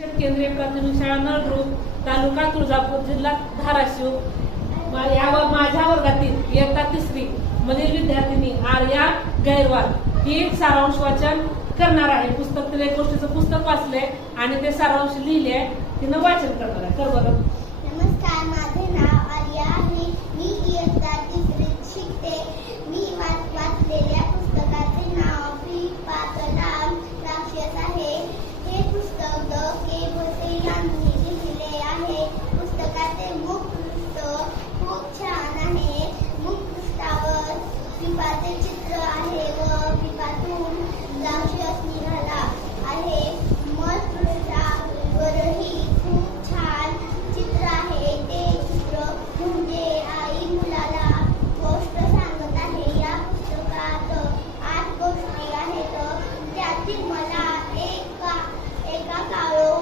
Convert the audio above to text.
केंद्रीय प्राथमिक शाळा नळदुर्ग, तालुका तुळजापूर, जिल्हा धाराशिव यावर माझ्या वर्गातील इयत्ता 3री मधील विद्यार्थिनी आर्या गैरवाल ही सारांश वाचन करणार आहे. पुस्तक तिला एक गोष्टीचं पुस्तक वाचलंय आणि ते सारांश लिहिले तिनं वाचन करणार आहे. कर बरं.